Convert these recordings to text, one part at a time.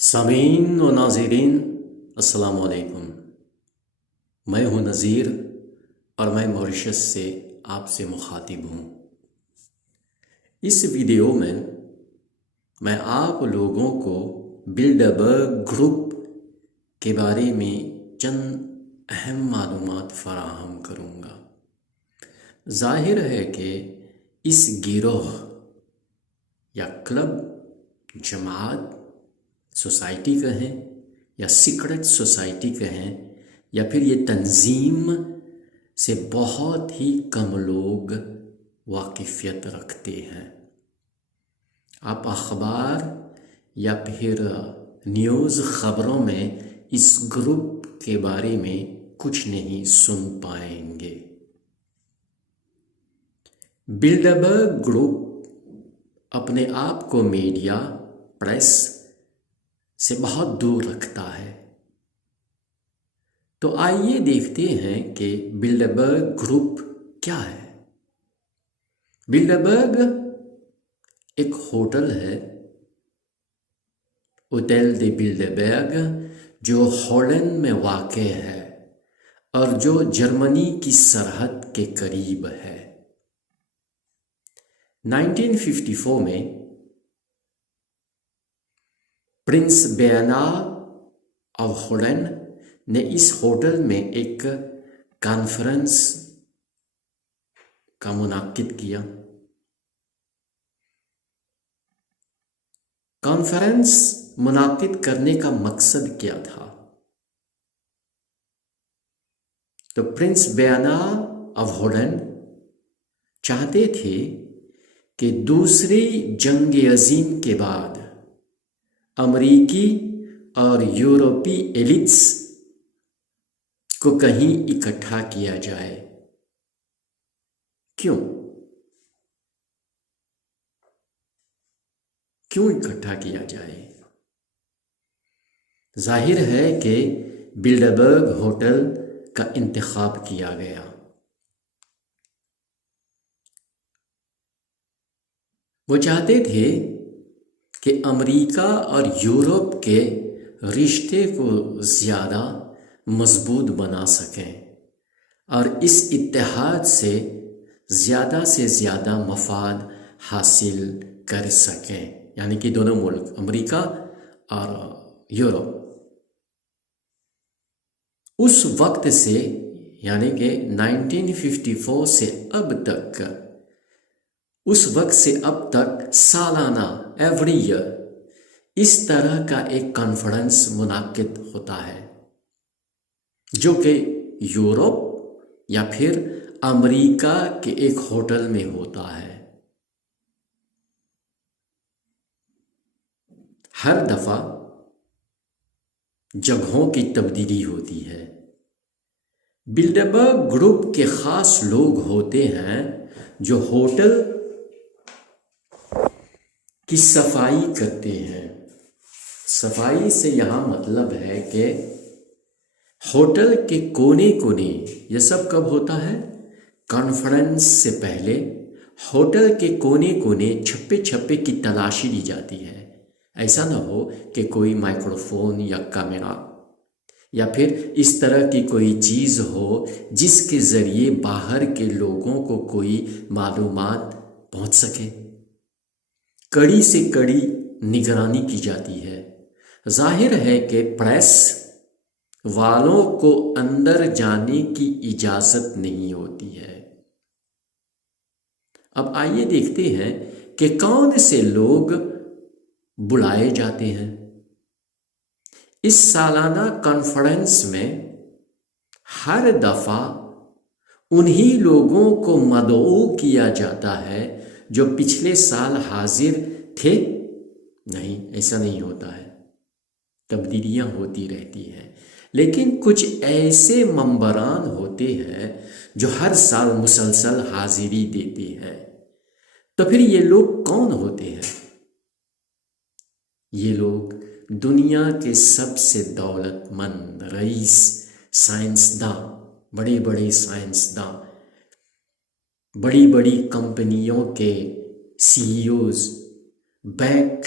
سامعین و ناظرین، السلام علیکم۔ میں ہوں نذیر اور میں موریشس سے آپ سے مخاطب ہوں۔ اس ویڈیو میں آپ لوگوں کو بلڈربرگ گروپ کے بارے میں چند اہم معلومات فراہم کروں گا۔ ظاہر ہے کہ اس گروہ یا کلب، جماعت، سوسائٹی کہیں یا سیکرٹ سوسائٹی کہیں یا پھر یہ تنظیم سے بہت ہی کم لوگ واقفیت رکھتے ہیں۔ آپ اخبار یا پھر نیوز خبروں میں اس گروپ کے بارے میں کچھ نہیں سن پائیں گے۔ بلڈربرگ گروپ اپنے آپ کو میڈیا، پریس سے بہت دور رکھتا ہے۔ تو آئیے دیکھتے ہیں کہ بلڈربرگ گروپ کیا ہے۔ بلڈربرگ ایک ہوٹل ہے، ہوٹل دی بلڈربرگ، جو ہالینڈ میں واقع ہے اور جو جرمنی کی سرحد کے قریب ہے۔ 1954 میں پرنس برنارڈ آف ہالینڈ نے اس ہوٹل میں ایک کانفرنس کا منعقد کیا۔ کانفرنس منعقد کرنے کا مقصد کیا تھا؟ تو پرنس برنارڈ آف ہالینڈ چاہتے تھے کہ دوسری جنگ عظیم کے بعد امریکی اور یورپی ایلیٹس کو کہیں اکٹھا کیا جائے۔ کیوں اکٹھا کیا جائے؟ ظاہر ہے کہ بلڈربرگ ہوٹل کا انتخاب کیا گیا۔ وہ چاہتے تھے کہ امریکہ اور یورپ کے رشتے کو زیادہ مضبوط بنا سکیں اور اس اتحاد سے زیادہ مفاد حاصل کر سکیں، یعنی کہ دونوں ملک امریکہ اور یورپ۔ اس وقت سے یعنی کہ 1954 سے اب تک سالانہ ایوری ایئر اس طرح کا ایک کانفرنس منعقد ہوتا ہے، جو کہ یورپ یا پھر امریکہ کے ایک ہوٹل میں ہوتا ہے۔ ہر دفعہ جگہوں کی تبدیلی ہوتی ہے۔ بلڈربرگ گروپ کے خاص لوگ ہوتے ہیں جو ہوٹل کی صفائی کرتے ہیں۔ صفائی سے یہاں مطلب ہے کہ ہوٹل کے کونے یہ سب کب ہوتا ہے؟ کانفرنس سے پہلے ہوٹل کے کونے چھپے کی تلاشی لی جاتی ہے۔ ایسا نہ ہو کہ کوئی مائکروفون یا کیمرہ یا پھر اس طرح کی کوئی چیز ہو جس کے ذریعے باہر کے لوگوں کو کوئی معلومات پہنچ سکے۔ کڑی سے کڑی نگرانی کی جاتی ہے۔ ظاہر ہے کہ پریس والوں کو اندر جانے کی اجازت نہیں ہوتی ہے۔ اب آئیے دیکھتے ہیں کہ کون سے لوگ بلائے جاتے ہیں۔ اس سالانہ کانفرنس میں ہر دفعہ انہی لوگوں کو مدعو کیا جاتا ہے جو پچھلے سال حاضر تھے۔ نہیں، ایسا نہیں ہوتا ہے، تبدیلیاں ہوتی رہتی ہیں۔ لیکن کچھ ایسے ممبران ہوتے ہیں جو ہر سال مسلسل حاضری دیتے ہیں۔ تو پھر یہ لوگ کون ہوتے ہیں؟ یہ لوگ دنیا کے سب سے دولت مند رئیس، سائنسداں، بڑے سائنسداں، بڑی کمپنیوں کے CEOs, bank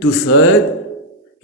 2/3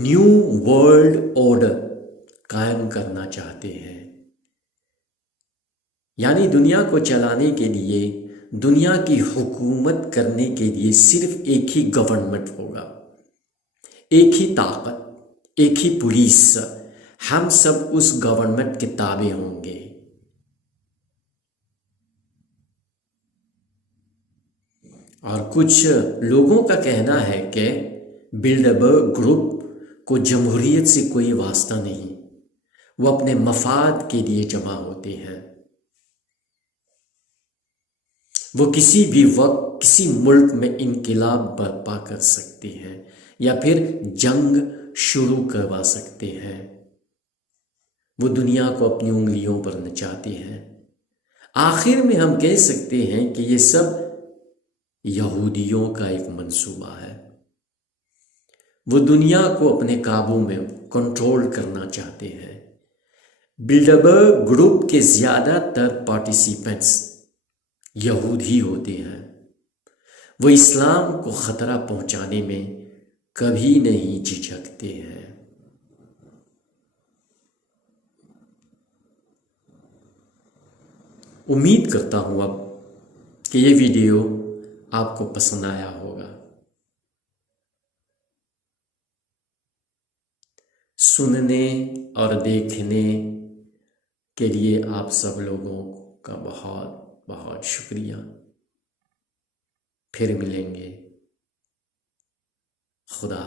new world order قائم کرنا چاہتے ہیں، یعنی دنیا کو چلانے کے لیے، دنیا کی حکومت کرنے کے لیے صرف ایک ہی گورنمنٹ ہوگا، ایک ہی طاقت، ایک ہی پولیس، ہم سب اس گورنمنٹ کے تابع ہوں گے۔ اور کچھ لوگوں کا کہنا ہے کہ بلڈربرگ گروپ کو جمہوریت سے کوئی واسطہ نہیں، وہ اپنے مفاد کے لیے جمع ہوتے ہیں، وہ کسی بھی وقت کسی ملک میں انقلاب برپا کر سکتے ہیں یا پھر جنگ شروع کروا سکتے ہیں، وہ دنیا کو اپنی انگلیوں پر نچاتے ہیں۔ آخر میں ہم کہہ سکتے ہیں کہ یہ سب یہودیوں کا ایک منصوبہ ہے، وہ دنیا کو اپنے قابو میں کنٹرول کرنا چاہتے ہیں۔ بلڈربرگ گروپ کے زیادہ تر پارٹیسپینٹس یہودی ہوتے ہیں، وہ اسلام کو خطرہ پہنچانے میں کبھی نہیں جھجکتے ہیں۔ امید کرتا ہوں اب کہ یہ ویڈیو آپ کو پسند آیا ہوگا۔ سننے اور دیکھنے کے لیے آپ سب لوگوں کا بہت بہت شکریہ۔ پھر ملیں گے۔ خدا